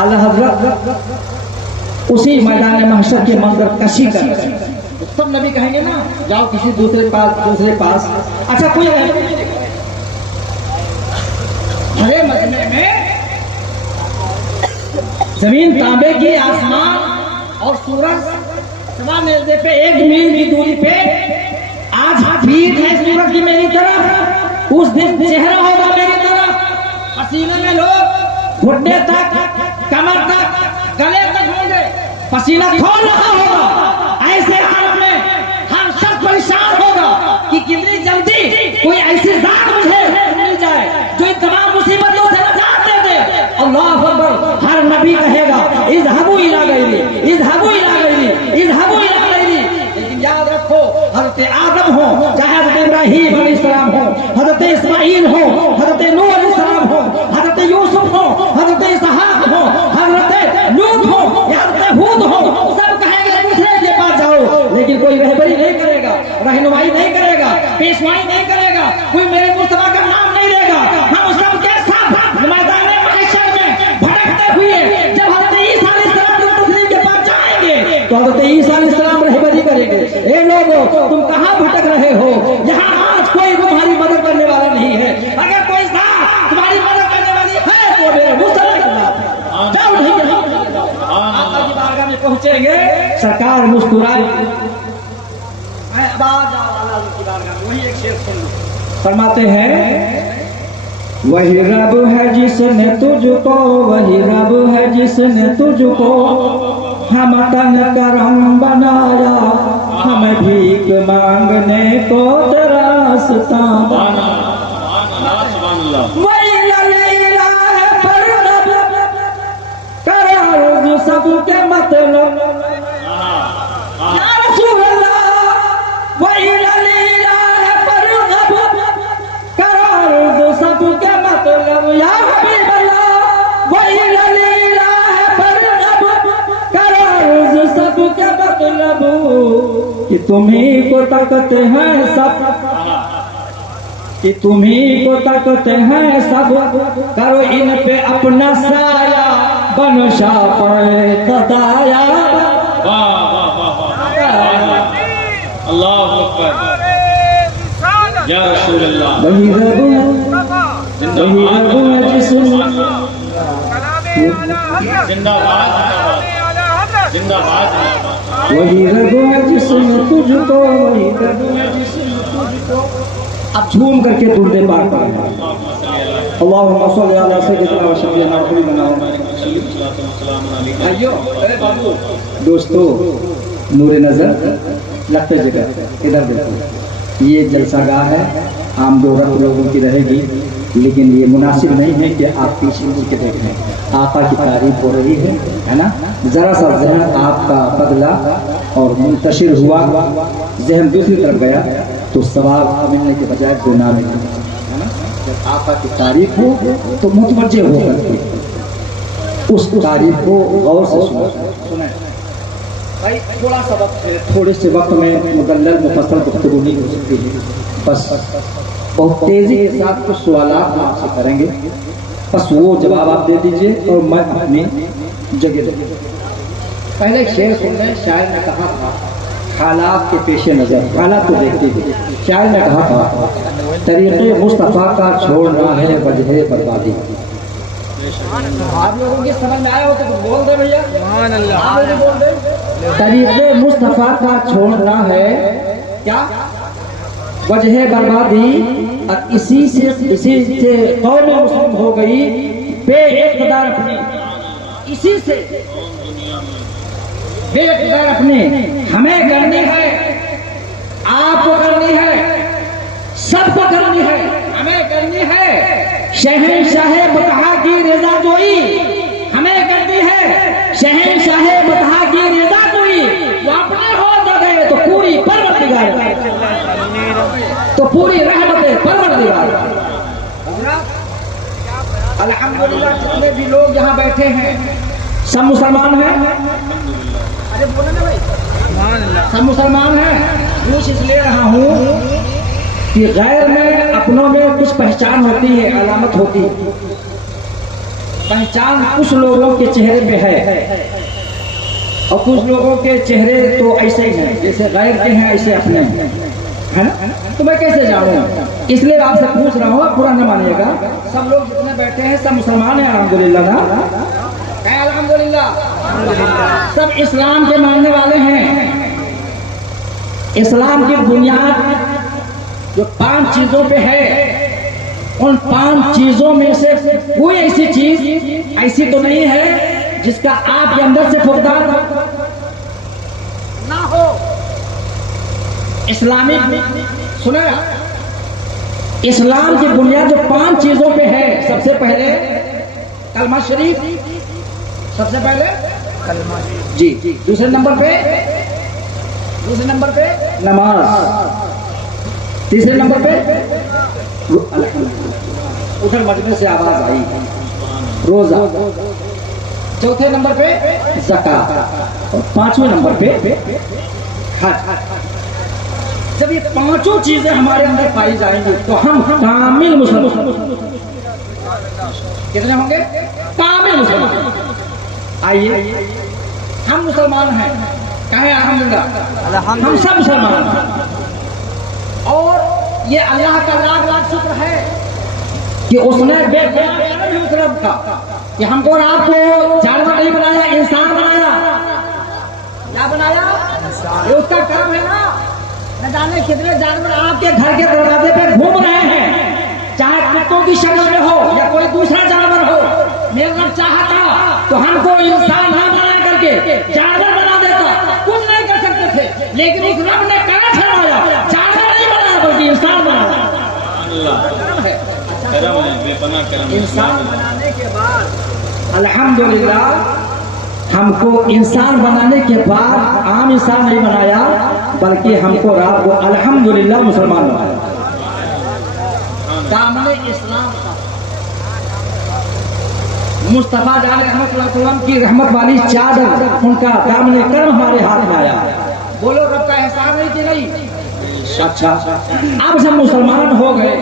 आला हजरत उसी मैदान महशर के मंजर कशी कर रहे हैं। सब नबी कहेंगे ना जाओ किसी दूसरे पास। अच्छा कोई हरे मजमे में जमीन तांबे की, आसमान और सूरज सवा नेज़े पे 1 मील की दूरी पे आज भीड़ है सूरज की मेरी तरफ, उस दिन चेहरा होगा मेरी तरफ, पसीने में लोग घुटने तक, कमर तक, गले तक होंगे, पसीना खोल रहा होगा। ऐसे हाल में हर शख्स परेशान होगा कि कितनी जल्दी कोई ऐसी जात मुझे मिल जाए जो इन तमाम मुसीबतों से निजात दे दे। अल्लाह अकबर। हर नबी कहेगा इज़हबू इला गैरी, इज़हबू इला गैरी, इज़हबू इला गैरी। लेकिन याद रखो हज़रत आदम हो, चाहे हज़रत इब्राहीम अलैहिस्सलाम हो, हज़रत इस्माइल हो, हज़रत नूह अलैहिस्सलाम हो, हज़रत यूसुफ हो, हज़रत इसहाक हो, हज़रत लूत हो, हज़रत हूद हो, सब कहेंगे दूसरे के पास जाओ। लेकिन कोई रहबरी नहीं करेगा, रहनुमाई नहीं करेगा, पेशवाई नहीं करेगा, कोई मेरे मुस्तफा का नाम नहीं लेगा। हम सबके साथ मैदान महशर में भटकते हुए जब हज़रत ईसा अलैहिस्सलाम के पास जाएंगे तो हज़रत ईसा अलैहिस्सलाम रहबरी करेंगे। ए लोगों तुम कहाँ भटक रहे हो? यहाँ आज कोई तुम्हारी मदद करने वाला नहीं है। अगर कोई साथ तुम्हारी मदद करने वाली है तो मेरे मुस्तफा के साथ जाओ। आका की बारगाह में पहुंचेंगे, सरकार मुस्कुराए, वही एक शेर सुन लो। फरमाते हैं वही रब है जिसने तुझको, वही रब है जिसने तुझको हम तन करम बनाया, हमें भीख मांगने को रास्ता बना। वही ललीला है पर रब करार जो सबके मतलब, या रसूल अल्लाह वही ललीला है पर रब करार जो सबके मतलब, या हबीब अल्लाह वही ललीला है पर रब करार जो सबके मतलब, कि तुम्हीं को ताकते हैं सब, कि तुम्हीं को ताकते हैं सब, करो इन पे अपना साया, बनो शाफ़े क़दाया। अल्लाहु अकबर या रसूल अल्लाह। वही रब है जिसने जिंदाबाद जिंदाबाद। वही रब है जिसने तुझको, वही रब है जिसने तुझको। अब झूम करके दुर्दे पार करें। अल्लाहुम्मा सल्ली अला सय्यिदिना व शफीना व हबीबिना व भाइयों, दोस्तों, नूर नजर लगते जगह इधर देखो, ये जलसागाह है, आम दोहरत लोगों की रहेगी, लेकिन ये मुनासिब नहीं है कि आप पीछे मुड़ के देखें। आका की तारीफ हो रही है ना। जरा सा जहन आपका बदला और मुंतशिर हुआ, जहन दूसरी तरफ गया तो सवाब मिलने के बजाय गुनाह मिलने, है ना। जब आका की तारीफ हो तो मुतवज्जे हो करके उस तारीफ को गौर से सुने। भाई थोड़ा सा वक्त, थोड़े से वक्त में मुदल्लल मुफस्सल गुफ्तगू नहीं हो सकती है। बस बहुत तेजी के साथ कुछ सवालात आपसे करेंगे, बस वो जवाब आप दे दीजिए और मैं अपनी जगह दे। पहले एक शेर सुन लें। शायर ने कहा था हालात के पेशे नजर, हालात को देखते हुए शायर ने कहा था तरीक़े मुस्तफ़ा का छोड़ना है वजह बर्बादी। आप लोगों की समझ में आया हो तो बोल दे भैया, सुभान अल्लाह। बोल दे तरीक़े मुस्तफ़ा का छोड़ना है क्या वजह बर्बादी, और इसी से कौम मुस्लिम हो गई बेइक़्तिदार अपनी, इसी से बेइक़्तिदार अपनी। हमें करनी है, आपको करनी है, सबको करनी है, हमें करनी है शहंशाह बतहा की रज़ा जोई, हमें करनी है शहंशाह बतहा की रज़ा जोई। वो अपने हो गए तो पूरी परवरदिगार, तो पूरी रहमत परवरदिगार। अल्हम्दुलिल्लाह जितने भी लोग यहाँ बैठे हैं सब मुसलमान हैं। अरे बोले ना भाई, सब मुसलमान हैं। पूछ इसलिए रहा हूँ कि गैर में अपनों में कुछ पहचान होती है, अलामत होती है। पहचान कुछ लोगों के चेहरे पे है और कुछ लोगों के चेहरे तो ऐसे ही हैं, जैसे गैर के हैं ऐसे अपने हैं, है ना? तो मैं कैसे जाऊँ? इसलिए आपसे पूछ रहा हूँ, पूरा न मानिएगा। सब लोग जितने बैठे हैं सब मुसलमान हैं अल्हम्दुलिल्लाह ना? क्या अल्हम्दुलिल्लाह? सब इस्लाम के मानने वाले हैं। इस्लाम की बुनियाद जो 5 चीजों पे है, उन 5 चीजों में से कोई ऐसी चीज ऐसी तो नहीं है जिसका आपके अंदर से फुकदार ना हो। इस्लामिक सुना, इस्लाम की बुनियाद जो 5 चीजों पे है, सबसे पहले कलमा शरीफ, सबसे पहले कलमा जी। दूसरे नंबर पे नमाज, तीसरे नंबर पे उधर मजमे से आवाज आई रोजा, चौथे नंबर पे ज़कात और 5वें नंबर पे हज। जब ये 5 चीजें हमारे अंदर पाई जाएंगी तो हम कामिल मुसलमान। कितने होंगे? कामिल मुसलमान। आइए, हम मुसलमान हैं, कहें अल्हम्दुलिल्लाह, हम सब मुसलमान हैं। और ये अल्लाह का लाख शुक्र है कि उसने बेखौफ था कि हमको रात को जानवर नहीं बनाया, इंसान बनाया। क्या बनाया? ये उसका काम है ना। न जाने कितने जानवर आपके घर के दरवाजे पे घूम रहे हैं, चाहे कुत्तों की शक्ल में हो या कोई दूसरा जानवर हो। मेरा रब चाहता तो हमको इंसान ना बना करके जानवर बना देता, कुछ नहीं कर सकते थे। लेकिन उस रब ने क्या ठहराया? जानवर नहीं बनाया बल्कि इंसान बनाया। इंसान बनाने के बाद अल्हम्दुलिल्लाह, हमको इंसान बनाने के बाद आम इंसान नहीं बनाया, बल्कि हमको रात को अल्हम्दुलिल्लाह मुसलमान बनाया। दामने इस्लाम का मुस्तफा जान रहमतुल्लाह की रहमत वाली चादर, उनका दामने कर्म हमारे हाथ में आया। बोलो रब का एहसान नहीं कि नहीं? अच्छा, अब जब मुसलमान हो गए